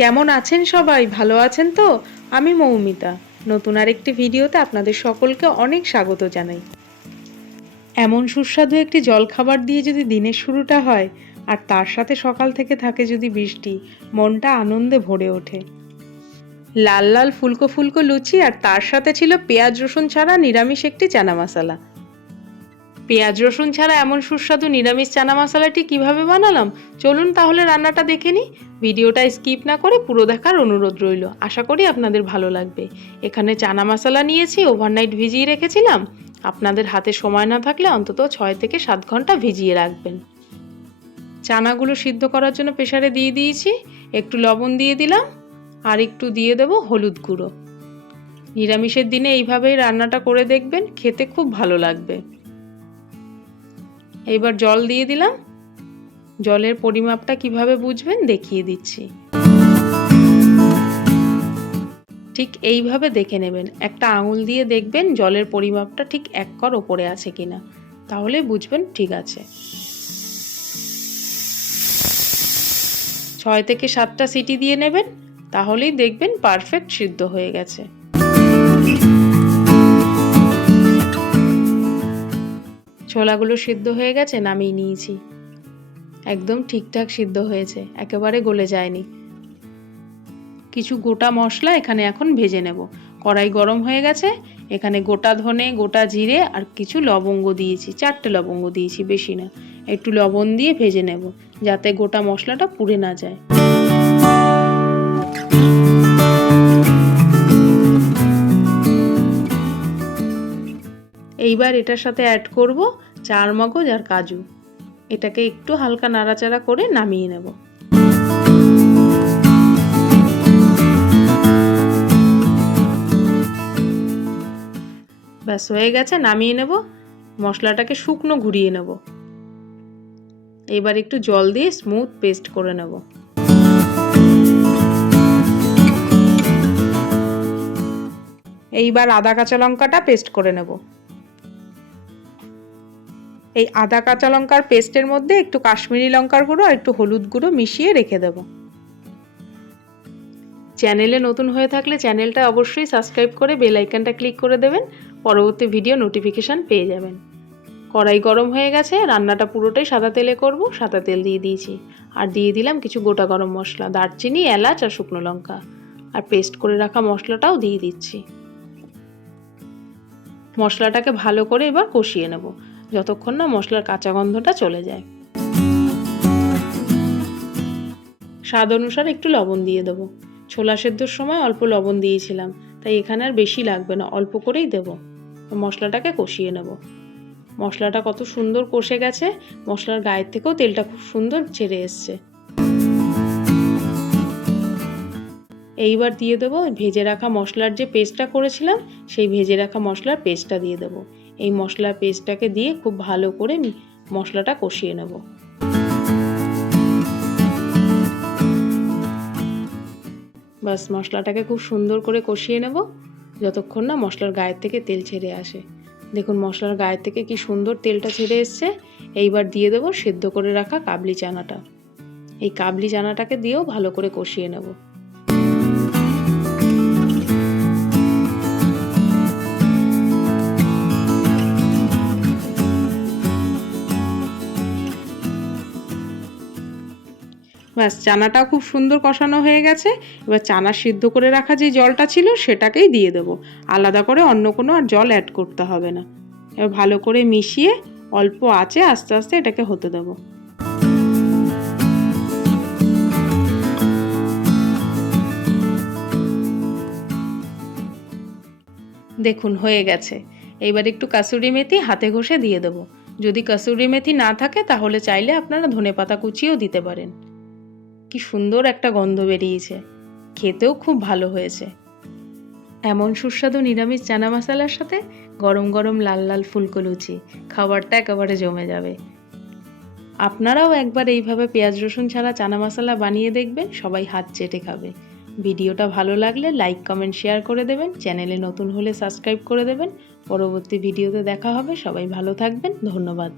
কেমন আছেন সবাই? ভালো আছেন তো? আমি মৌমিতা। নতুন আরেকটি ভিডিওতে আপনাদের সকলকে অনেক স্বাগত জানাই। এমন সুস্বাদু একটি জলখাবার দিয়ে যদি দিনের শুরুটা হয় আর তার সাথে সকাল থেকে থাকে যদি বৃষ্টি, মনটা আনন্দে ভরে ওঠে। লাল লাল ফুলকো ফুলকো লুচি আর তার সাথে ছিল পেঁয়াজ রসুন ছাড়া নিরামিষ একটি চানা মশলা। পেঁয়াজ রসুন ছাড়া এমন সুস্বাদু নিরামিষ চানা মশলাটি কিভাবে বানালাম, চলুন তাহলে রান্নাটা দেখে নিই। ভিডিওটা স্কিপ না করে পুরো দেখার অনুরোধ রইল। আশা করি আপনাদের ভালো লাগবে। এখানে চানা মশলা নিয়েছি, ওভারনাইট ভিজিয়ে রেখেছিলাম। আপনাদের হাতে সময় না থাকলে অন্তত 6 থেকে 7 ঘন্টা ভিজিয়ে রাখবেন। চানাগুলো সিদ্ধ করার জন্য প্রেসারে দিয়ে দিয়েছি, একটু লবণ দিয়ে দিলাম আর একটু দিয়ে দেব হলুদ গুঁড়ো। নিরামিষের দিনে এইভাবেই রান্নাটা করে দেখবেন, খেতে খুব ভালো লাগবে। এইবার জল দিয়ে দিলাম। জলের পরিমাপটা কিভাবে বুঝবেন দেখিয়ে দিচ্ছি। ঠিক এইভাবে দেখে নেবেন, একটা আঙুল দিয়ে দেখবেন জলের পরিমাপটা ঠিক 1 কর ওপরে আছে কিনা, তাহলে বুঝবেন ঠিক আছে। 6 থেকে 7টা সিটি দিয়ে নেবেন, তাহলেই দেখবেন পারফেক্ট সিদ্ধ হয়ে গেছে। ছোলাগুলো সিদ্ধ হয়ে গেছে, নামিয়ে নিয়েছি। একদম ঠিকঠাক সিদ্ধ হয়েছে, একেবারে গলে যায়নি। কিছু গোটা মশলা এখানে এখন ভেজে নেব। কড়াই গরম হয়ে গেছে, এখানে গোটা ধনে, গোটা জিরে আর কিছু লবঙ্গ দিয়েছি। 4টে লবঙ্গ দিয়েছি, বেশি না। একটু লবণ দিয়ে ভেজে নেব, যাতে গোটা মশলাটা পুড়ে না যায়। এইবার এটার সাথে অ্যাড করব চারমগজ আর কাজু। এটাকে একটু হালকা নাড়াচাড়া করে নামিয়ে নেব। ব্যাস হয়ে গেছে, নামিয়ে নেব। মশলাটাকে শুকনো ঘুরিয়ে নেব। এবার একটু জল দিয়ে স্মুথ পেস্ট করে নেব। এইবার আদা কাঁচা লঙ্কাটা পেস্ট করে নেব। এই আদা কাঁচা লঙ্কার পেস্টের মধ্যে একটু কাশ্মীরি লঙ্কার গুঁড়ো আর একটু হলুদ গুঁড়ো মিশিয়ে রেখে দেব। চ্যানেলে নতুন হয়ে থাকলে চ্যানেলটা অবশ্যই সাবস্ক্রাইব করে বেল আইকনটা ক্লিক করে দেবেন, পরবর্তী ভিডিও নোটিফিকেশান পেয়ে যাবেন। কড়াই গরম হয়ে গেছে, রান্নাটা পুরোটাই সাদা তেলে করব। সাদা তেল দিয়ে দিয়েছি আর দিয়ে দিলাম কিছু গোটা গরম মশলা, দারচিনি, এলাচ আর শুকনো লঙ্কা। আর পেস্ট করে রাখা মশলাটাও দিয়ে দিচ্ছি। মশলাটাকে ভালো করে এবার কষিয়ে নেব, যতক্ষণ না মশলার কাঁচা গন্ধটা চলে যায়। স্বাদ অনুসারে একটু লবণ দিয়ে দেবো। ছোলা সেদ্ধর সময় অল্প লবণ দিয়েছিলাম, তাই এখানে আর বেশি লাগবে না, অল্প করেই দেব। মশলাটাকে কষিয়ে নেব। মশলাটা কত সুন্দর কষে গেছে, মশলার গায়ের থেকেও তেলটা খুব সুন্দর ছেড়ে এসছে। এইবার দিয়ে দেবো ভেজে রাখা মশলার যে পেস্টটা করেছিলাম, সেই ভেজে রাখা মশলার পেস্টটা দিয়ে দেবো। এই মশলার পেস্টটাকে দিয়ে খুব ভালো করে মশলাটা কষিয়ে নেব। বাস মশলাটাকে খুব সুন্দর করে কষিয়ে নেব, যতক্ষণ না মশলার গায়ের থেকে তেল ছেড়ে আসে। দেখুন মশলার গায়ের থেকে কি সুন্দর তেলটা ছেড়ে এসছে। এইবার দিয়ে দেবো সেদ্ধ করে রাখা কাবলি চানাটা। এই কাবলি চানাটাকে দিয়েও ভালো করে কষিয়ে নেব। ব্যাস চানাটাও খুব সুন্দর কষানো হয়ে গেছে। এবার চানা সিদ্ধ করে রাখা যে জলটা ছিল সেটাকেই দিয়ে দেবো। আলাদা করে অন্য কোনো আর জল অ্যাড করতে হবে না। এবার ভালো করে মিশিয়ে অল্প আঁচে আস্তে আস্তে এটাকে হতে দেবো। দেখুন হয়ে গেছে। এইবার একটু কাসুরি মেথি হাতে ঘষে দিয়ে দেবো। যদি কাসুরি মেথি না থাকে তাহলে চাইলে আপনারা ধনেপাতা কুচিও দিতে পারেন। কি সুন্দর একটা গন্ধ বেরিয়েছে, খেতেও খুব ভালো হয়েছে। এমন সুস্বাদু নিরামিষ চানা মশলার সাথে গরম গরম লাল লাল ফুলকো লুচি, খাবারটা একেবারে জমে যাবে। আপনারাও একবার এইভাবে পেঁয়াজ রসুন ছাড়া চানা মশলা বানিয়ে দেখবেন, সবাই হাত চেটে খাবে। ভিডিওটা ভালো লাগলে লাইক কমেন্ট শেয়ার করে দেবেন, চ্যানেলে নতুন হলে সাবস্ক্রাইব করে দেবেন। পরবর্তী ভিডিওতে দেখা হবে। সবাই ভালো থাকবেন, ধন্যবাদ।